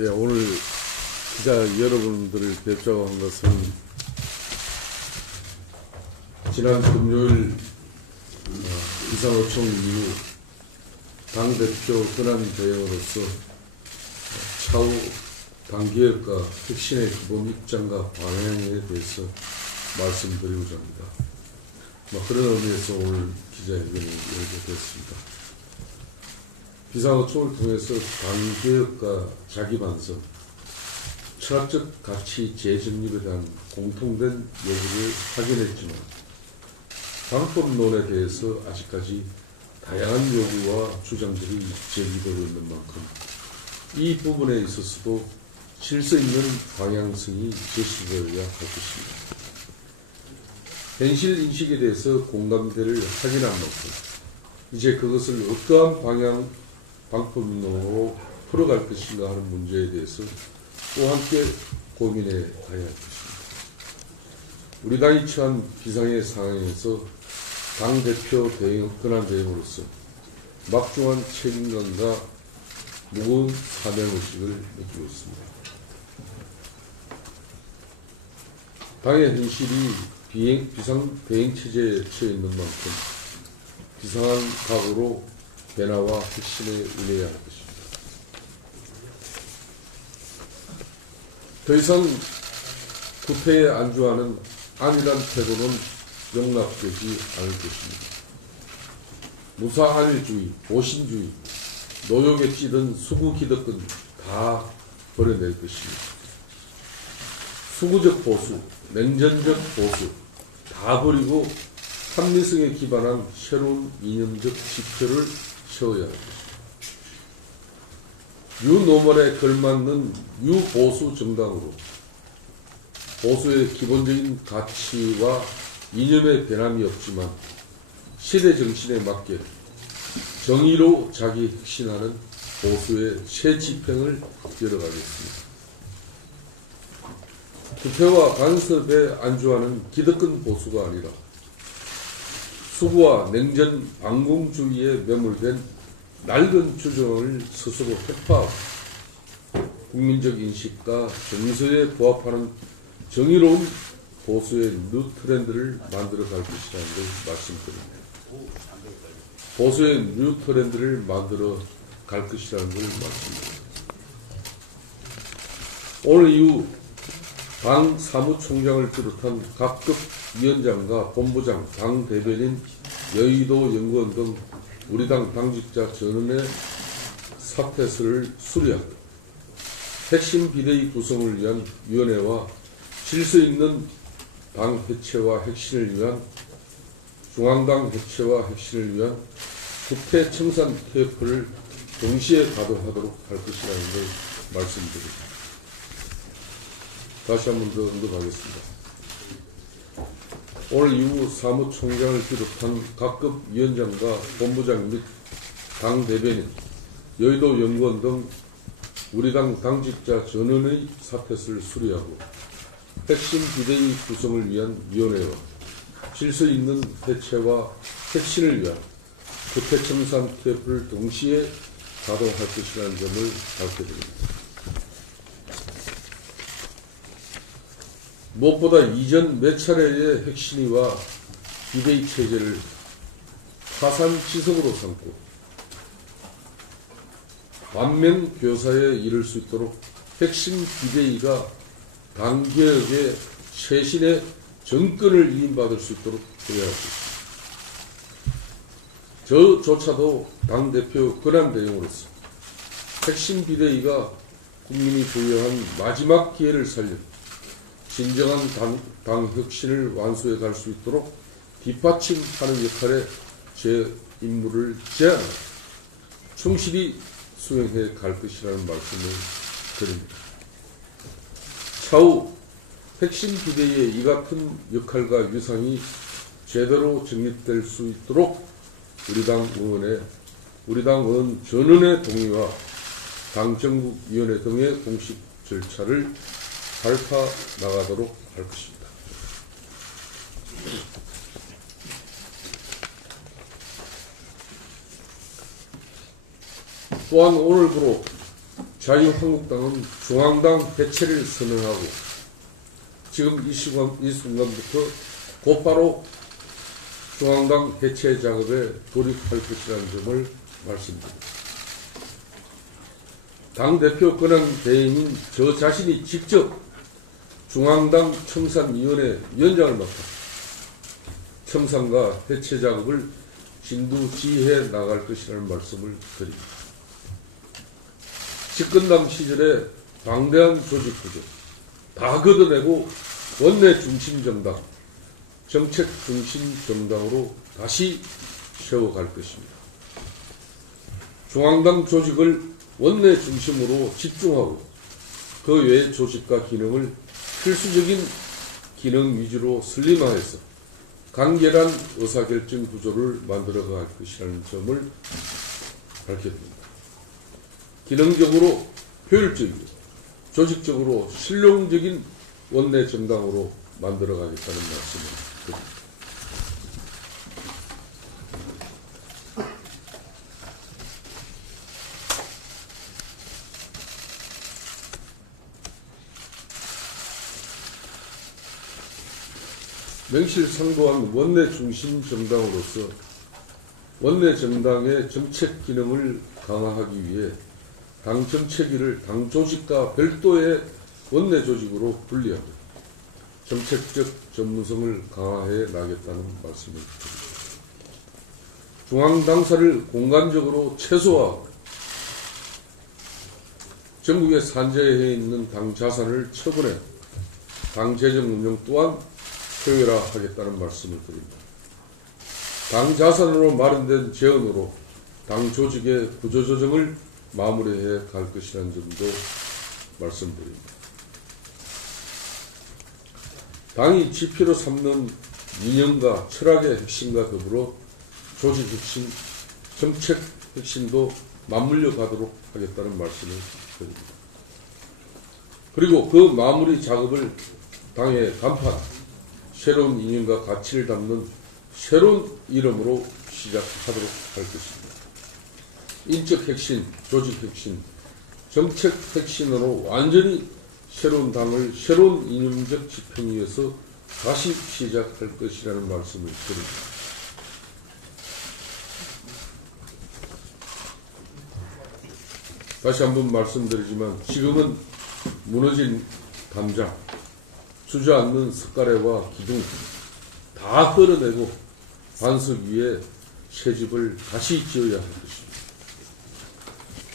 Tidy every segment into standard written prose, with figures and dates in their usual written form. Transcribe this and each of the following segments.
예, 오늘 기자 여러분들을 뵙자고 한 것은 지난 금요일 비상호청 이후 당대표 권한 대행으로서 차후 당개혁과 혁신의 기본 입장과 방향에 대해서 말씀드리고자 합니다. 그런 의미에서 오늘 기자회견을 열게 됐습니다. 비상호청을 통해서 당개혁과 자기반성, 철학적 가치 재정립에 대한 공통된 요구를 확인했지만 방법론에 대해서 아직까지 다양한 요구와 주장들이 제기되고 있는 만큼 이 부분에 있어서도 질서 있는 방향성이 제시되어야 할 것입니다. 현실 인식에 대해서 공감대를 확인한 만큼 이제 그것을 어떠한 방법론으로 풀어갈 것인가 하는 문제에 대해서 또 함께 고민해 가야 할 것입니다. 우리 당이 처한 비상의 상황에서 당대표 권한 대행으로서 막중한 책임감과 무거운 사명의식을 느끼고 있습니다. 당의 현실이 비상 대응체제에 처해 있는 만큼 비상한 각오로 변화와 혁신에 임해야 할 것입니다. 더 이상 구태에 안주하는 안일한 태도는 용납되지 않을 것입니다. 무사안일주의, 보신주의, 노역에 찌든 수구기득권 다 버려낼 것입니다. 수구적 보수, 냉전적 보수 다 버리고 합리성에 기반한 새로운 이념적 지표를 세워야 할 것입니다. 유노멀에 걸맞는 유보수 정당으로 보수의 기본적인 가치와 이념의 변함이 없지만 시대 정신에 맞게 정의로 자기 혁신하는 보수의 새 지평을 열어가겠습니다. 투표와 간섭에 안주하는 기득권 보수가 아니라 수구와 냉전 반공주의에 매몰된 낡은 주장을 스스로 회파하고 국민적 인식과 정서에 부합하는 정의로운 보수의 뉴 트렌드를 만들어 갈 것이라는 걸 말씀드립니다. 보수의 뉴 트렌드를 만들어 갈 것이라는 걸 말씀드립니다. 오늘 이후 당 사무총장을 비롯한 각급 위원장과 본부장, 당 대변인, 여의도 연구원 등 우리 당 당직자 전원의 사퇴서를 수리하고 핵심 비대위 구성을 위한 위원회와 질서 있는 당 해체와 혁신을 위한 중앙당 해체와 혁신을 위한 국회 청산 TF를 동시에 가동하도록 할 것이라는 걸 말씀드립니다. 다시 한 번 더 언급하겠습니다. 오늘 이후 사무총장을 비롯한 각급 위원장과 본부장 및 당 대변인, 여의도 연구원 등 우리 당 당직자 전원의 사퇴서를 수리하고 핵심 비대위 구성을 위한 위원회와 질서 있는 해체와 혁신을 위한 국회 청산 TF를 동시에 가동할 것이라는 점을 밝혀드립니다. 무엇보다 이전 몇 차례의 혁신위와 비대위 체제를 파산지석으로 삼고 만명교사에 이를 수 있도록 핵심 비대위가 당개혁의 최신의 정권을 위임받을 수 있도록 해야 할 것입니다. 저조차도 당대표 권한 대행으로서 핵심 비대위가 국민이 부여한 마지막 기회를 살려 진정한 당 혁신을 완수해 갈 수 있도록 뒷받침하는 역할에 제 임무를 제안하고 충실히 수행해 갈 것이라는 말씀을 드립니다. 차후 핵심 비대위의 이 같은 역할과 위상이 제대로 정립될 수 있도록 우리 당 의원 전원의 동의와 당정국위원회 등의 공식 절차를 밟아 나가도록 할 것입니다. 또한 오늘부로 자유한국당은 중앙당 해체를 선언하고 지금 이 순간부터 곧바로 중앙당 해체 작업에 돌입할 것이라는 점을 말씀드립니다. 당대표 권한 대행인 저 자신이 직접 중앙당 청산위원회 위원장을 맡아 청산과 해체 작업을 진두지휘해 나갈 것이라는 말씀을 드립니다. 집권당 시절에 방대한 조직 구조 다 걷어내고 원내 중심 정당, 정책 중심 정당으로 다시 세워갈 것입니다. 중앙당 조직을 원내 중심으로 집중하고 그 외의 조직과 기능을 필수적인 기능 위주로 슬림화해서 간결한 의사결정 구조를 만들어갈 것이라는 점을 밝혔습니다. 기능적으로 효율적이고 조직적으로 실용적인 원내 정당으로 만들어가겠다는 말씀을 드립니다. 명실상부한 원내 중심 정당으로서 원내 정당의 정책 기능을 강화하기 위해 당 정책위를 당 조직과 별도의 원내 조직으로 분리하고 정책적 전문성을 강화해 나가겠다는 말씀을 드립니다. 중앙 당사를 공간적으로 최소화하고 전국에 산재해 있는 당 자산을 처분해 당 재정 운영 또한 효율화하겠다는 말씀을 드립니다. 당 자산으로 마련된 재원으로 당 조직의 구조조정을 마무리해 갈 것이라는 점도 말씀드립니다. 당이 지표로 삼는 이념과 철학의 핵심과 더불어 조직 핵심, 정책 핵심도 맞물려 가도록 하겠다는 말씀을 드립니다. 그리고 그 마무리 작업을 당의 간판, 새로운 이념과 가치를 담는 새로운 이름으로 시작하도록 할 것입니다. 인적 핵심, 조직 핵심, 정책 핵심으로 완전히 새로운 당을 새로운 이념적 지평위에서 다시 시작할 것이라는 말씀을 드립니다. 다시 한번 말씀드리지만 지금은 무너진 담장, 주저앉는 석가래와 기둥 다 헐어내고 반석 위에 새 집을 다시 지어야 할 것입니다.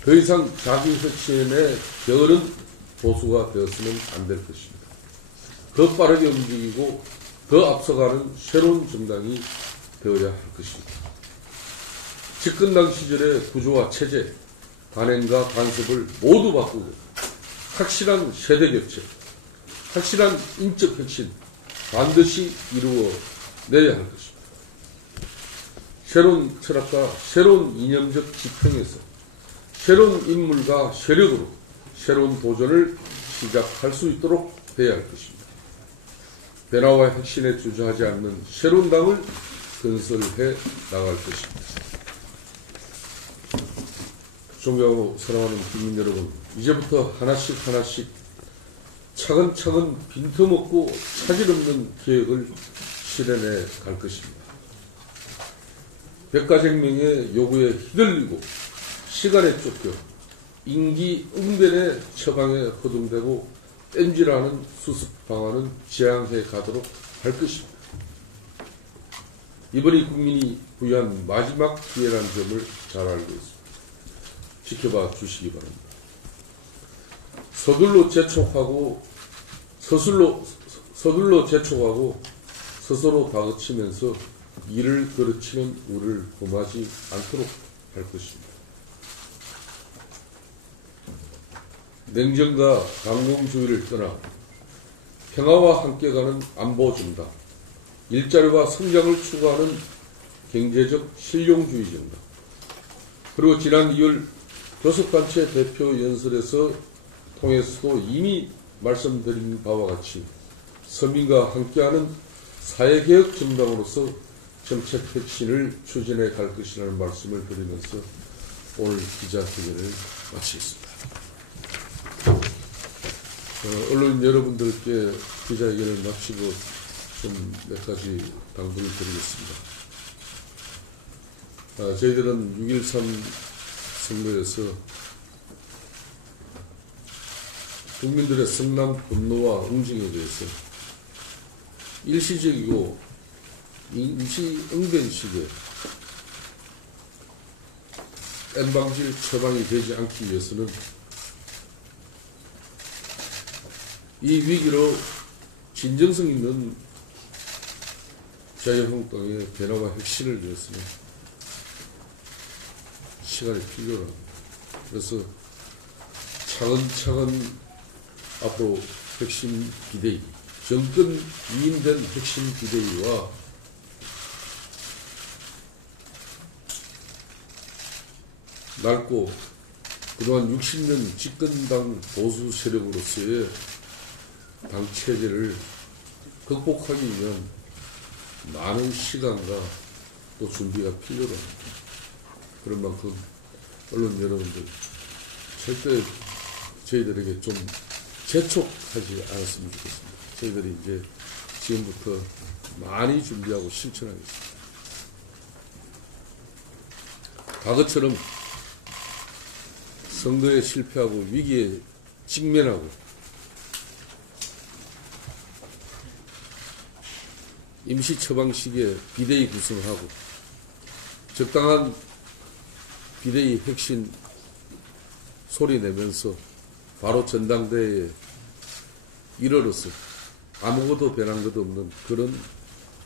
더 이상 자기 혁신의 게으른 보수가 되었으면 안 될 것입니다. 더 빠르게 움직이고 더 앞서가는 새로운 정당이 되어야 할 것입니다. 집권당 시절의 구조와 체제, 관행과 간섭을 모두 바꾸고 확실한 세대 교체, 확실한 인적 혁신 반드시 이루어내야 할 것입니다. 새로운 철학과 새로운 이념적 지평에서 새로운 인물과 세력으로 새로운 도전을 시작할 수 있도록 해야 할 것입니다. 변화와 혁신에 주저하지 않는 새로운 당을 건설해 나갈 것입니다. 존경하고 사랑하는 국민 여러분, 이제부터 하나씩 차근차근 빈틈없고 차질없는 계획을 실현해 갈 것입니다. 백가쟁명의 요구에 휘둘리고 시간에 쫓겨 임기 응변의 처방에 허둥대고 땜질하는 수습 방안은 지양해 가도록 할 것입니다. 이번이 국민이 부여한 마지막 기회라는 점을 잘 알고 있습니다. 지켜봐 주시기 바랍니다. 서둘러 재촉하고 스스로 다그치면서 일을 그르치는 우리를 범하지 않도록 할 것입니다. 냉전과 강공주의를 떠나 평화와 함께 가는 안보 정당, 일자리와 성장을 추구하는 경제적 실용주의 정당, 그리고 지난 2월 교섭단체 대표 연설에서 통해서도 이미 말씀드린 바와 같이 서민과 함께하는 사회개혁 정당으로서 정책 혁신을 추진해 갈 것이라는 말씀을 드리면서 오늘 기자회견을 마치겠습니다. 언론 여러분들께 기자회견을 마치고 좀 몇 가지 당부를 드리겠습니다. 저희들은 6.13 선거에서 국민들의 성난 분노와 응징에 대해서 일시적이고 임시응변식의 엠방질 처방이 되지 않기 위해서는 이 위기로 진정성 있는 자유한국당의 변화와 혁신을 위해서는 시간이 필요합니다. 그래서 차근차근 앞으로 핵심 비대위, 정권 위임된 핵심 비대위와 낡고 그동안 60년 집권당 보수 세력으로서의 당 체제를 극복하기 위한 많은 시간과 또 준비가 필요합니다. 그런 만큼 언론 여러분들 절대 저희들에게 좀 재촉하지 않았으면 좋겠습니다. 저희들이 이제 지금부터 많이 준비하고 실천하겠습니다. 과거처럼 선거에 실패하고 위기에 직면하고 임시 처방식에 비대위 구성하고 적당한 비대위 핵심 소리 내면서 바로 전당대회에 이르러서 아무것도 변한 것도 없는 그런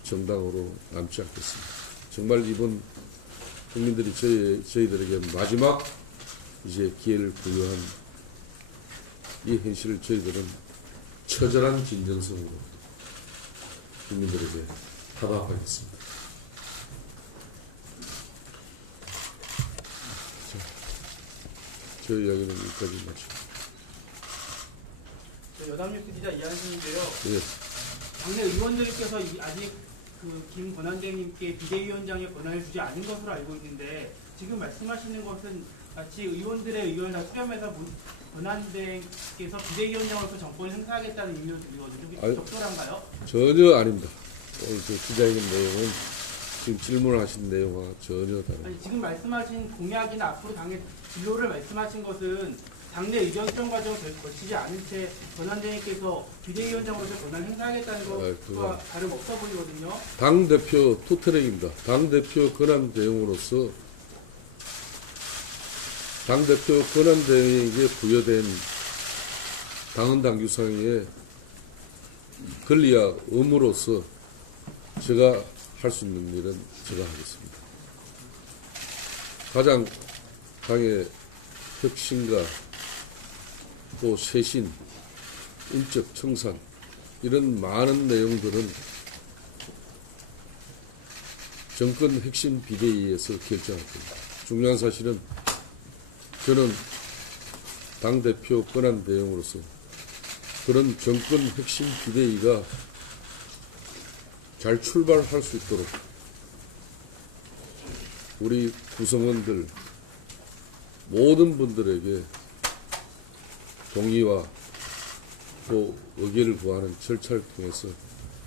정당으로 남지 않겠습니다. 정말 이번 국민들이 저희들에게 마지막 이제 기회를 부여한 이 현실을 저희들은 처절한 진정성으로 국민들에게 타답하겠습니다. 저희 이야기는 여기까지 마치고. 여담뉴스 기자 이한승인데요. 예. 당내 의원들께서 아직 김 권한대행님께 비대위원장의 권한을 주지 않은 것으로 알고 있는데 지금 말씀하시는 것은 마치 의원들의 의견을 다 수렴해서 권한대행께서 비대위원장으로서 정권을 행사하겠다는 의미로 들리거든요. 적절한가요? 전혀 아닙니다. 오늘 그 기자회견 내용은 지금 질문하신 내용과 전혀 다릅니다. 아니, 지금 말씀하신 공약이나 앞으로 당의 진로를 말씀하신 것은 당내 의견 수렴 과정을 거치지 않은 채 권한대행께서 비대위원장으로서 권한을 행사하겠다는 것과 다름없어 보이거든요. 당대표 투트랙입니다. 당대표 권한대행으로서 당대표 권한대행에게 부여된 당헌 당규상의 권리와 의무로서 제가 할 수 있는 일은 제가 하겠습니다. 가장 당의 혁신과 또 쇄신, 인적 청산 이런 많은 내용들은 정권 핵심 비대위에서 결정할 겁니다. 중요한 사실은 저는 당대표 권한대행으로서 그런 정권 핵심 비대위가 잘 출발할 수 있도록 우리 구성원들 모든 분들에게 동의와 또 의견을 구하는 절차를 통해서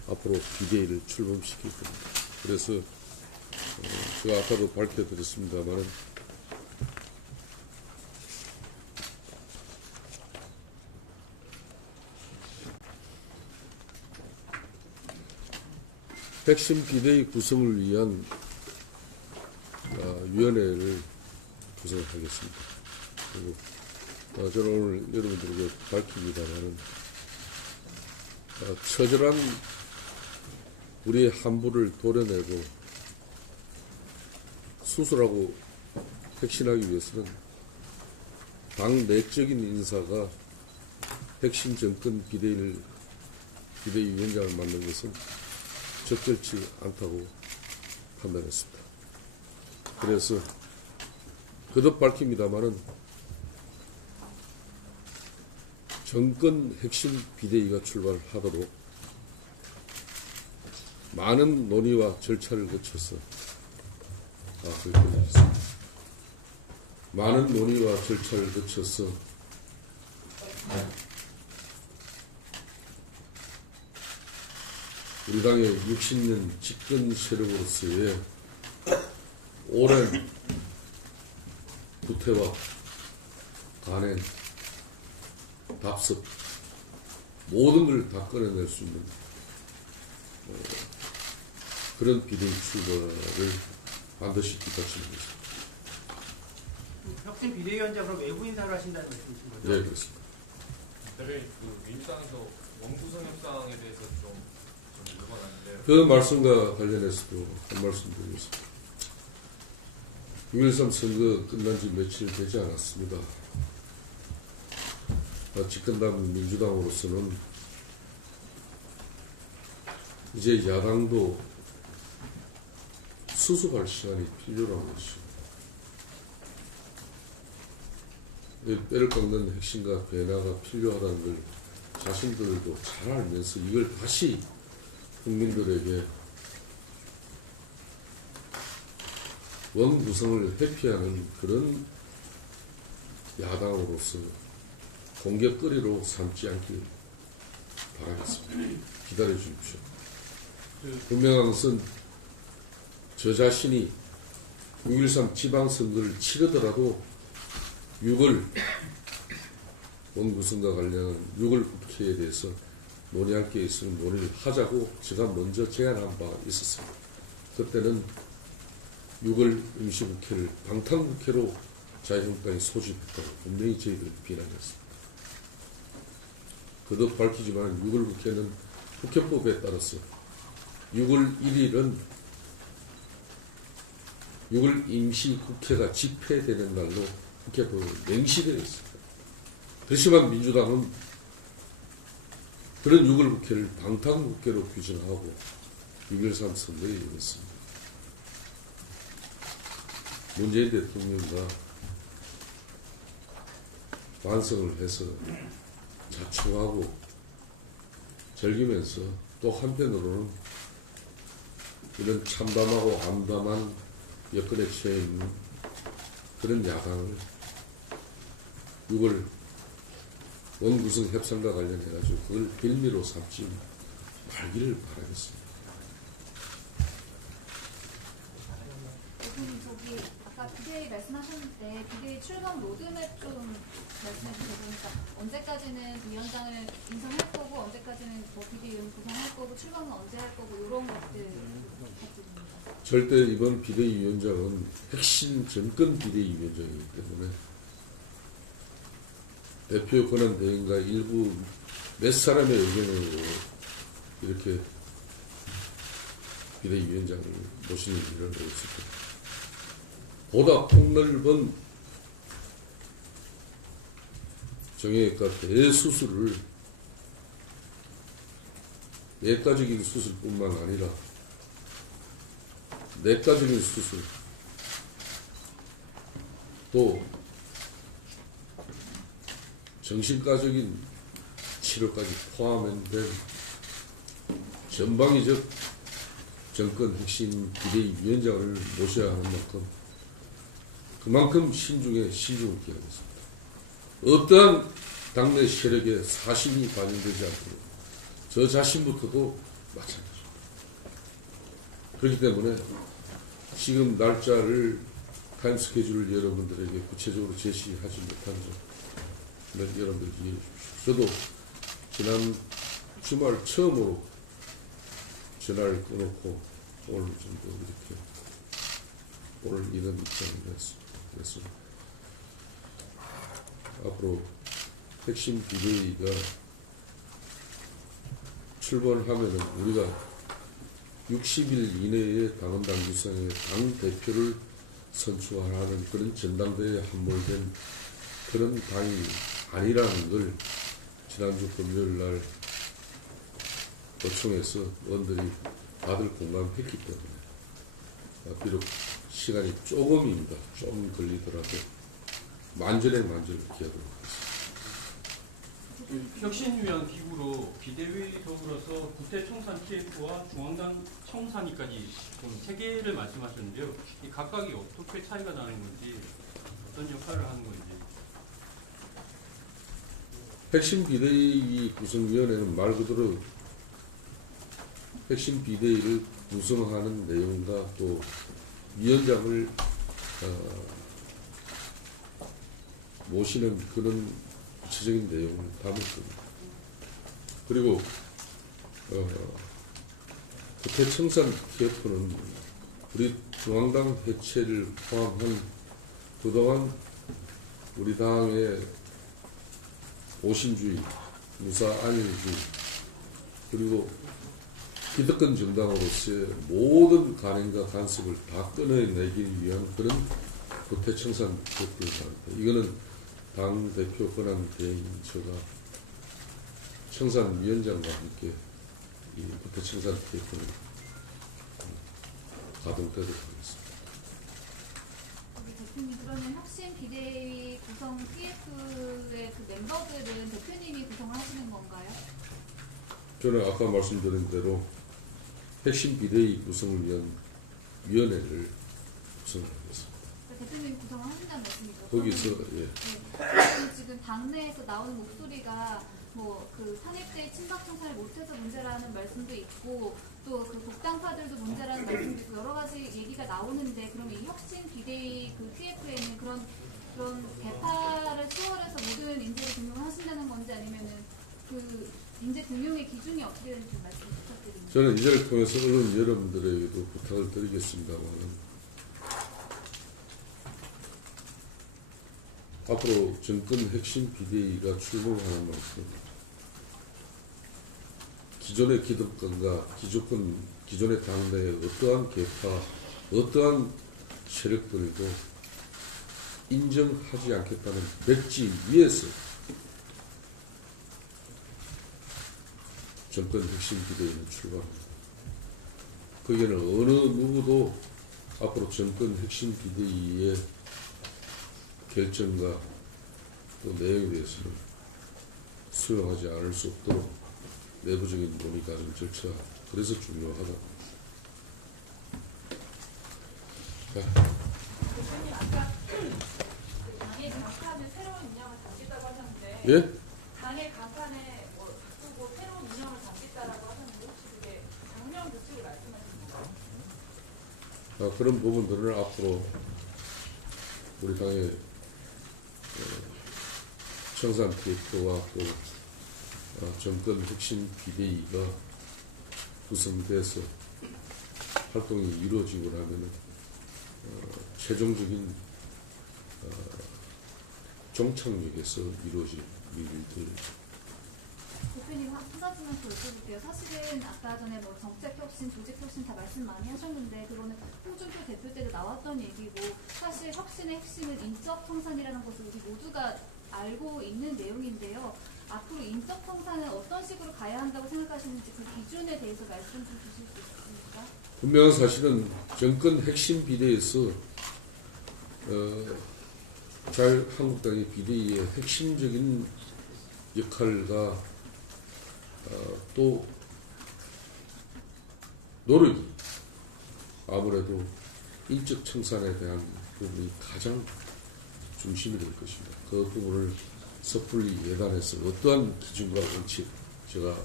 앞으로 비대위를 출범시킬 겁니다. 그래서 제가 아까도 밝혀드렸습니다만은 핵심 비대위 구성을 위한 위원회를 구성하겠습니다. 그리고 저는 오늘 여러분들에게 밝힙니다만은 처절한 우리의 한부를 도려내고 수술하고 혁신하기 위해서는 당 내적인 인사가 핵심 정권 비대위원장을 맡는 것은 적절치 않다고 판단했습니다. 그래서 거듭 밝힙니다마는 정권 핵심 비대위가 출발하도록 많은 논의와 절차를 거쳐서 그렇게 되겠습니다. 많은 논의와 절차를 거쳐서 우리 당의 60년 집권 세력으로서의 오랜 구태와 간행, 답습 모든 걸 다 꺼내낼 수 있는 그런 비대위 출마를 반드시 뒷받침하겠습니다. 혁신 비대위원장으로 외부 인사를 하신다는 말씀이신 거죠? 네, 그렇습니다. 저희 민주당에서 원구성 협상에 대해서 좀 물어봤는데 그 말씀과 관련해서도 한 말씀 드리겠습니다. 6.13 선거 끝난 지 며칠 되지 않았습니다. 집권당 민주당으로서는 이제 야당도 수습할 시간이 필요한 것이죠. 뼈를 깎는 핵심과 변화가 필요하다는 걸 자신들도 잘 알면서 이걸 다시 국민들에게 원구성을 회피하는 그런 야당으로서 공격거리로 삼지 않길 바라겠습니다. 기다려 주십시오. 분명한 것은 저 자신이 6.13 지방선거를 치르더라도 6월 원구성과 관련한 6월 국회에 대해서 논의할 게 있으면 논의를 하자고 제가 먼저 제안한 바 있었습니다. 그때는 6월 임시국회를 방탄국회로 자유한국당이 소집했다고 분명히 저희들이 비난했습니다. 거듭 밝히지만 6월 국회는 국회법에 따라서 6월 1일은 6월 임시국회가 집회되는 날로 국회법에 명시되어 있습니다. 그렇지만 민주당은 그런 6월 국회를 방탄국회로 규정하고 6.13 선거에 임했습니다. 문재인 대통령과 반성을 해서 자충하고 즐기면서 또 한편으로는 이런 참담하고 암담한 여건에 처해 있는 그런 야당을 6월 원구성 협상과 관련해가지고 그걸 빌미로 삼지 말기를 바라겠습니다. 대표님, 저기 아까 비대위 말씀하셨는데 비대위 출범 로드맵 좀 말씀해 주세요. 그러니까 언제까지는 위원장을 인선할 거고 언제까지는 뭐 비대위원 구성할 거고 출범은 언제 할 거고 이런 것들 부탁드립니다. 절대 이번 비대위원장은 핵심 정권 비대위원장이기 때문에 대표 권한 대행과 일부 몇 사람의 의견으로 이렇게 비대위원장을 모시는 일은 없을 겁니다. 보다 폭넓은 정형외과 대수술을 예과적인 수술뿐만 아니라 내과적인 수술 또 정신과적인 치료까지 포함된 전방위적 정권 핵심 비대위원장을 모셔야 하는 만큼 그만큼 신중에 신중을 기하겠습니다. 어떠한 당내 세력의 사심이 반영되지 않도록 저 자신부터도 마찬가지입니다. 그렇기 때문에 지금 날짜를 타임 스케줄을 여러분들에게 구체적으로 제시하지 못한 점 여러분들 이해해 주십시오. 저도 지난 주말 처음으로 전화를 끊어놓고 오늘 정도 이렇게 오늘 이런 입장을 냈습니다. 그래서 앞으로 핵심 비대위가 출범하면은 우리가 60일 이내에 당헌당규상의 당 대표를 선출하는 그런 전당대회에 함몰된 그런 당이 아니라는 걸 지난주 금요일 날 도청에서 의원들이 다들 공감했기 때문에 비록 시간이 조금입니다. 좀 걸리더라도 만전에 만전을 기하도록 하겠습니다. 혁신위원 기구로 비대위 더불어서 국대 청산 TF와 중앙당 청산위까지 좀 세 개를 말씀하셨는데요. 이 각각이 어떻게 차이가 나는 건지 어떤 역할을 하는 건지. 핵심 비대위 구성위원회는 말 그대로 핵심 비대위를 구성하는 내용과 또 위원장을 모시는 그런 구체적인 내용을 담을 겁니다. 그리고 국회 청산 TF는 우리 중앙당 해체를 포함한 그동안 우리 당의 오신주의, 무사안일주의, 그리고 기득권 정당으로서의 모든 간행과 간섭을 다 끊어내기 위한 그런 국회 청산 TF를 말합니다. 이거는 당 대표 권한 대행인 제가 청산위원장과 함께 이 국회 청산 TF를 가동되도록 하겠습니다. 우리 대표님, 그러면 혁신 비대위 구성 TF의 그 멤버들은 대표님이 구성을 하시는 건가요? 저는 아까 말씀드린 대로 핵심 비대위 구성을 위한 위원회를 구성하겠습니다. 대표님 구성을 하신다는 말씀이죠? 거기서 예. 네. 지금 당내에서 나오는 목소리가 뭐 그 탄핵제의 친박 청산을 못해서 문제라는 말씀도 있고 또 그 복당파들도 문제라는 말씀도 있고 여러 가지 얘기가 나오는데 그러면 이 혁신 비대위 그 TF에는 그런 대파를 수월해서 모든 인재를 등용을 하신다는 건지 아니면은 그 인재 등용의 기준이 어떻게 되는지 말씀 부탁드립니다. 저는 이 자리를 통해서 언론 여러분들에게도 부탁을 드리겠습니다만 앞으로 정권 핵심 비대위가 출범하는 만큼 기존의 기득권과 기존의 당내의 어떠한 계파, 어떠한 세력들도 인정하지 않겠다는 백지 위에서 정권 핵심 비대위는 출범합니다. 거기에는 어느 누구도 앞으로 정권 핵심 비대위의 결정과 또 내용에 대해서는 수용하지 않을 수 없도록 내부적인 논의 과정 절차, 그래서 중요하다. 대표님 아까 당의 간판에 새로운 인형을 담겠다고 하셨는데 예? 당의 간판에 바꾸고 새로운 인형을 담겠다라고 하셨는데 혹시 그게 당명 규칙을 말씀하시는 건가요? 그런 부분들을 앞으로 우리 당의 청산 TF와 또 정권 핵심 비대위가 구성돼서 활동이 이루어지고 나면 최종적인 종착역에서 이루어질 일들. 대표님 한 가지만 더 여쭤볼게요. 사실은 아까 전에 뭐 정책혁신, 조직혁신 다 말씀 많이 하셨는데 그거는 홍준표 대표 때도 나왔던 얘기고 사실 혁신의 핵심은 인적 청산이라는 것을 우리 모두가 알고 있는 내용인데요. 앞으로 인적 청산은 어떤 식으로 가야 한다고 생각하시는지 그 기준에 대해서 말씀 좀 주실 수 있습니까? 분명한 사실은 정권 핵심 비대위에서 자유한국당의 비대위의 핵심적인 역할과 또 노력이 아무래도 인적 청산에 대한 부분이 가장 중심이 될 것입니다. 그 부분을 섣불리 예단해서 어떠한 기준과 원칙 제가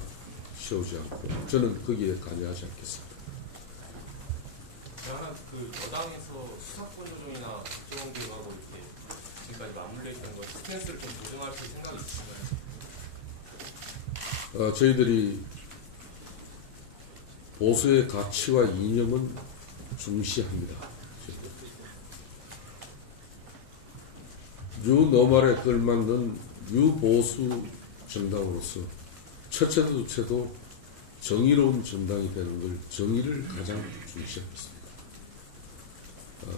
세우지 않고 저는 거기에 관여하지 않겠습니다. 약간 그 여당에서 수사권 조정이나 국정원 개혁하고 이렇게 지금까지 맞물려 있던 거 스탠스를 좀 조정할 생각이 있으신가요? 저희들이 보수의 가치와 이념은 중시합니다. 뉴노멀에 걸맞는 뉴보수 정당으로서 첫째도 둘째도 정의로운 정당이 되는 걸 정의를 가장 중시하겠습니다.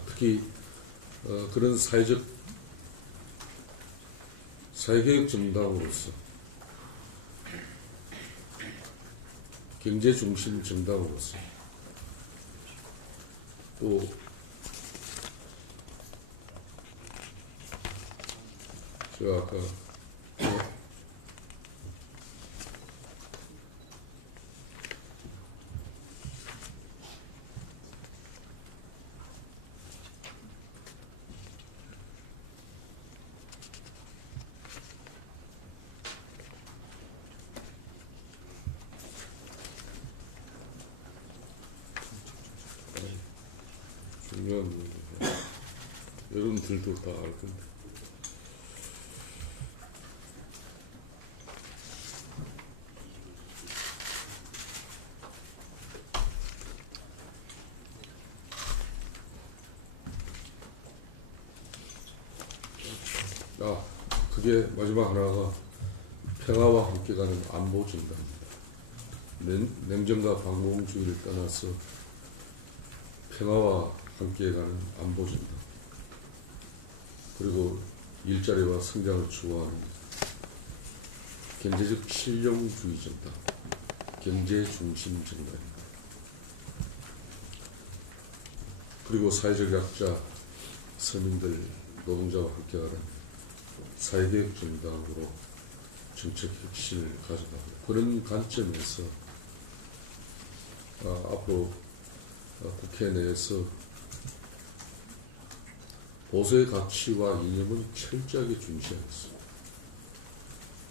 특히 그런 사회개혁 정당으로서 경제 중심 정당으로서 또 제가 아까 중요한 문제죠. 여러분들도 다 알 건데. 그게 마지막 하나가 평화와 함께 가는 안보 정당입니다. 냉전과 방공주의를 떠나서 평화와 함께 가는 안보 정당. 그리고 일자리와 성장을 추구하는 경제적 실용주의 정당, 경제 중심 정당입니다. 그리고 사회적 약자, 서민들, 노동자와 함께 가는 사회개혁 정당으로 정책 혁신을 가져가고 그런 관점에서 앞으로 국회 내에서 보수의 가치와 이념은 철저하게 중시하겠습니다.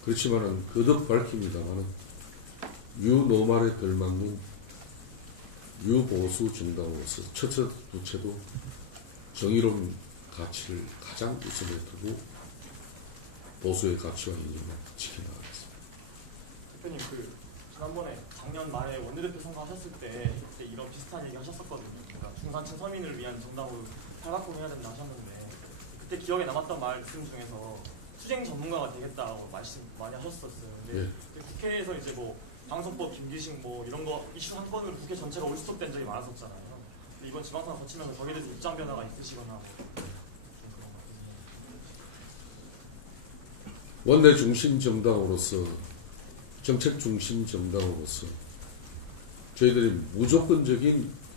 그렇지만은 거듭 밝힙니다만은 유노말에 걸맞는 유보수 정당으로서 첫째 두째도 정의로운 가치를 가장 우선에 두고 보수의 가치와 이념을 지켜나가겠습니다. 대표님, 지난번에 작년 말에 원내대표 선거하셨을 때 그때 이런 비슷한 얘기 하셨었거든요. 그러니까 중산층 서민을 위한 정당으로 탈바꿈해야 된다 하셨는데 그때 기억에 남았던 말씀 중에서 투쟁 전문가가 되겠다고 말씀 많이 하셨었어요. 근데 예. 국회에서 이제 뭐 방송법, 김기식 뭐 이런 거 이슈 한 건으로 국회 전체가 올스톱된 적이 많았었잖아요. 근데 이번 지방선거 거치면서 거기에 대해서 입장 변화가 있으시거나 뭐 좀 그런 거 같으세요? 원내 중심 정당으로서 정책 중심 정당으로서 저희들이 무조건적인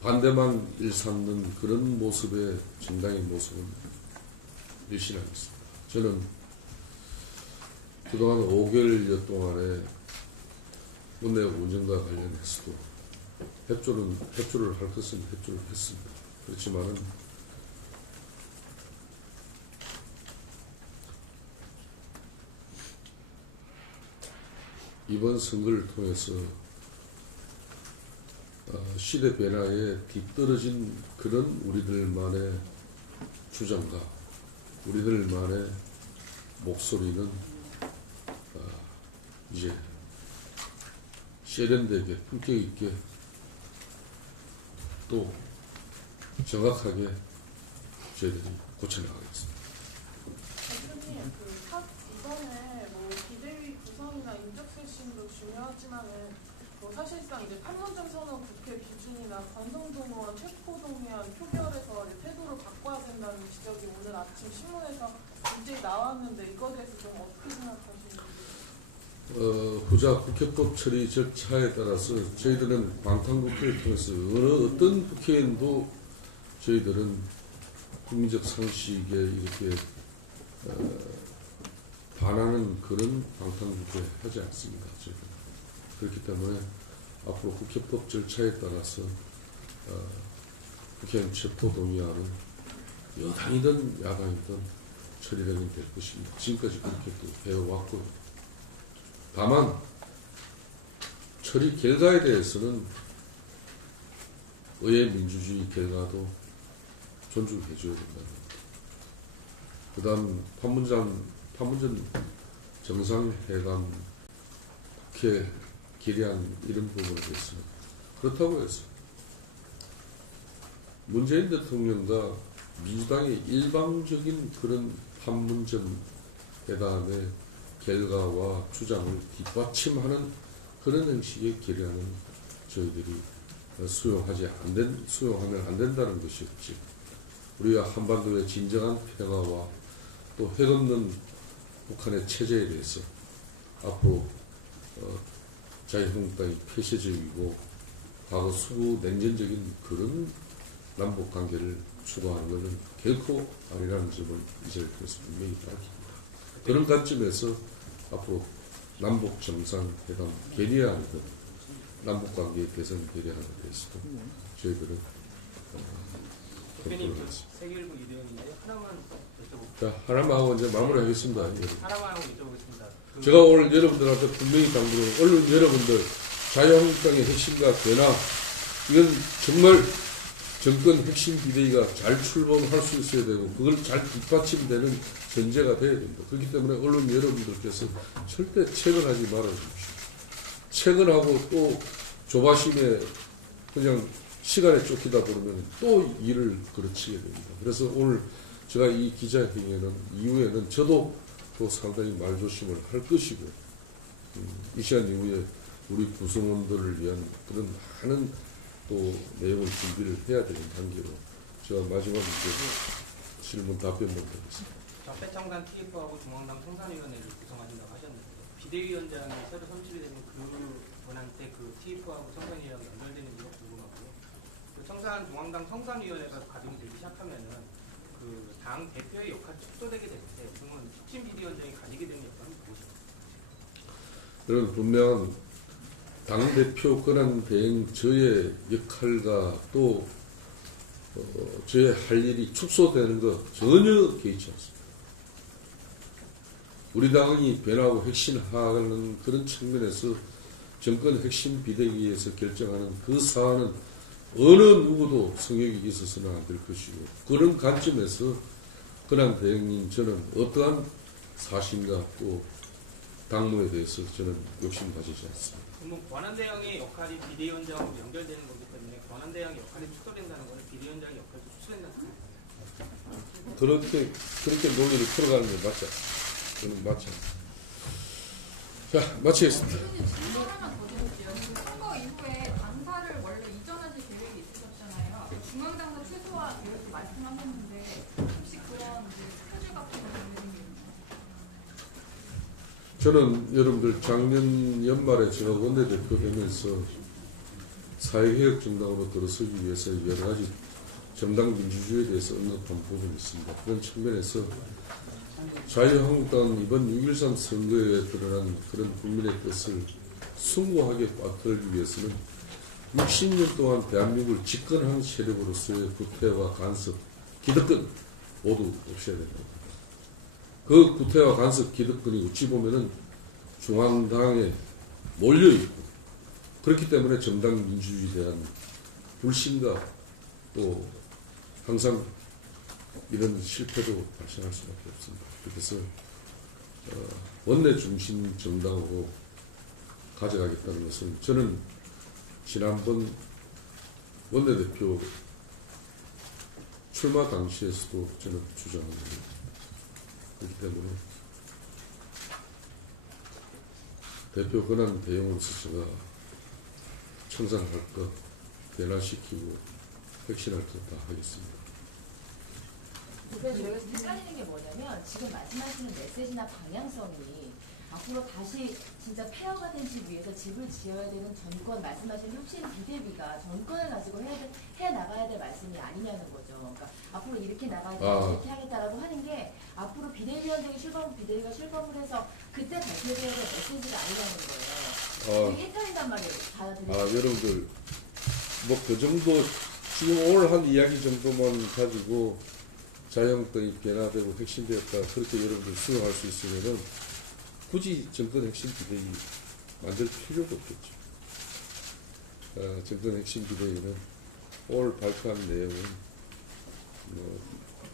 반대만 일삼는 그런 모습의 정당의 모습은 일신하겠습니다. 저는 그동안 5개월여 동안에 원내 운영과 관련해서도 협조를 할 것은 협조를 했습니다. 그렇지만은 이번 선거를 통해서 시대 변화에 뒤떨어진 그런 우리들만의 주장과 우리들만의 목소리는 이제 세련되게 품격 있게 또 정확하게 저희들이 고쳐나가겠습니다. 대표님, 이번에 뭐 비대위 구성이나 인적 쇄신도 중요하지만은 뭐 사실상 이제 판문점 선언 국회 기준이나 권성동 의원 체포동의안 표결에서 이제 태도를 바꿔야 된다는 지적이 오늘 아침 신문에서 굉장히 나왔는데 이거에 대해서 좀 어떻게 생각하시는지? 후자 국회법 처리 절차에 따라서 저희들은 방탄국회를 통해서 어떤 국회의원도 저희들은 국민적 상식에 이렇게 반하는 그런 방탄국회 하지 않습니다. 저희들은. 그렇기 때문에 앞으로 국회법 절차에 따라서 국회의원 체포동의안은 여당이든 야당이든 처리되면 될 것입니다. 지금까지 그렇게 또 배워왔고요. 다만 처리 결과에 대해서는 의회 민주주의 결과도 존중해 줘야 된다는 겁니다. 그 다음 판문점 정상회담 국회 결의안 이런 부분에 대해서는 그렇다고 해서 문재인 대통령과 민주당의 일방적인 그런 판문점 회담의 결과와 주장을 뒷받침하는 그런 형식의 결의안은 저희들이 수용하면 안 된다는 것이었지. 우리가 한반도의 진정한 평화와 또 핵없는 북한의 체제에 대해서 앞으로 자유한국당이 폐쇄적이고 과거 수구 냉전적인 그런 남북 관계를 추구하는 것은 결코 아니라는 점을 이 자리를 통해서 분명히 밝힙니다. 그런 관점에서 앞으로 남북 정상회담 결의안이든 남북 관계 개선 결의안에 대해서도 저희들은 대표님, 검토를 하겠습니다. 세계일보 이대현인데 하나만 여쭤볼게요. 자, 하나만 하고 이제 마무리하겠습니다. 하나만 하고 여쭤보겠습니다. 제가 오늘 여러분들한테 분명히 당부를 언론 여러분들 자유한국당의 핵심과 변화 이건 정말 정권 핵심 비대위가 잘 출범할 수 있어야 되고 그걸 잘 뒷받침되는 전제가 돼야 됩니다. 그렇기 때문에 언론 여러분들께서 절대 체근하지 말아주십시오. 체근하고 또 조바심에 그냥 시간에 쫓기다 보면 또 일을 그르치게 됩니다. 그래서 오늘 제가 이 기자회견 이후에는 저도 또 상당히 말조심을 할 것이고 이 시간 이후에 우리 구성원들을 위한 그런 많은 또 내용을 준비를 해야 되는 단계로 제가 마지막으로 질문 답변만 드리겠습니다. 적폐청산 TF하고 중앙당 청산위원회를 구성하신다고 하셨는데 비대위원장이 새로 선출이 되면 그분한테 그 TF하고 청산위원회랑 연결되는 이유가 궁금하고요. 그 중앙당 청산위원회가 가동이 되기 시작하면은 그 당 대표의 역할이 축소되게 될 때 그러면 핵심 비대위원장이 가지게 되는 역할은 무엇입니까? 여러분 분명 당대표 권한 대행 저의 역할과 또 저의 할 일이 축소되는 것 전혀 개의치 않습니다. 우리 당이 변하고 혁신하는 그런 측면에서 정권 핵심 비대위에서 결정하는 그 사안은 어느 누구도 성역이 있어서는 안 될 것이고 그런 관점에서 권한 대행님 저는 어떠한 사심과 또 당무에 대해서 저는 욕심 가지지 않습니다. 그러면 권한대행의 역할이 비대위원장하고 연결되는 거기 때문에 권한대행의 역할이 축소된다는 거는 비대위원장의 역할도 축소된다는 거예요? 그렇게 논리를 풀어가는 게 맞지 않습니다. 저는 맞지 않습니다. 자, 마치겠습니다. 대표님 질문 하나만 더 드릴게요. 그 선거 이후에 당사를 원래 이전하실 계획이 있으셨잖아요. 중앙당사 최소화 계획도 말씀하셨는데 혹시 그런 스케줄 같은 거 되는 게 있나요? 저는 여러분들 작년 연말에 제가 원내대표 되면서 사회개혁 정당으로 들어서기 위해서 여러 가지 정당 민주주의에 대해서 언급한 부분이 있습니다. 그런 측면에서 자유한국당은 이번 6.13 선거에 드러난 그런 국민의 뜻을 숭고하게 받들기 위해서는 60년 동안 대한민국을 집권한 세력으로서의 구태와 간섭, 기득권 모두 없애야 됩니다. 그 구태와 간섭, 기득권이 어찌 보면은 중앙당에 몰려있고 그렇기 때문에 정당 민주주의에 대한 불신과 또 항상 이런 실패도 발생할 수밖에 없습니다. 그래서 원내 중심 정당으로 가져가겠다는 것은 저는 지난번 원내대표 출마 당시에서도 저는 주장한 겁니다. 그렇기 때문에 대표 권한 대응으로서 제가 청산할 것, 변화시키고 혁신할 것 다 하겠습니다. 그래서 저희가 헷갈리는 게 뭐냐면 지금 말씀하시는 메시지나 방향성이 앞으로 다시 진짜 폐허가 된 집 위에서 집을 지어야 되는 정권 말씀하신 혁신 비대위가 정권을 가지고 해 나가야 될 말씀이 아니냐는 거죠. 그러니까 앞으로 이렇게 나가야 이렇게 하겠다라고 하는 게 앞으로 비대위원장이 비대위가 출범을 해서 그때 발표해야 될 메시지가 아니냐는 거예요. 되게 헷갈린단 말이에요. 여러분들 뭐 그 정도 지금 오늘 한 이야기 정도만 가지고 자유한국당이 변화되고 핵심되었다 그렇게 여러분들 수용할 수 있으면은 굳이 정권 핵심 비대위 만들 필요도 없겠죠. 정권 핵심 비대위는 오늘 발표한 내용은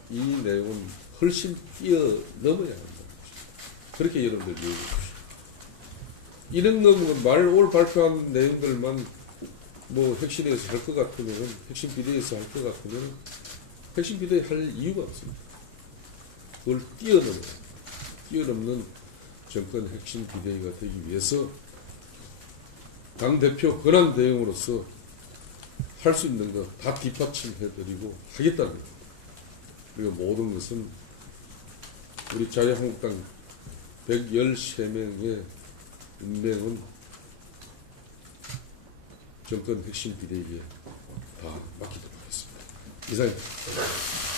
이 내용은 훨씬 뛰어넘어야 한다. 그렇게 여러분들 이해해 주십시오. 이런 놈은 오늘 발표한 내용들만 뭐 핵심에서 할 것 같으면은 핵심 비대위에서 할 것 같으면은 핵심 비대위 할 이유가 없습니다. 그걸 뛰어넘는 정권 핵심 비대위가 되기 위해서 당대표 권한 대응으로서 할 수 있는 거 다 뒷받침해드리고 하겠다는 겁니다. 그리고 모든 것은 우리 자유한국당 113명의 운명은 정권 핵심 비대위에 다 맡기도록 하겠습니다. 이상입니다.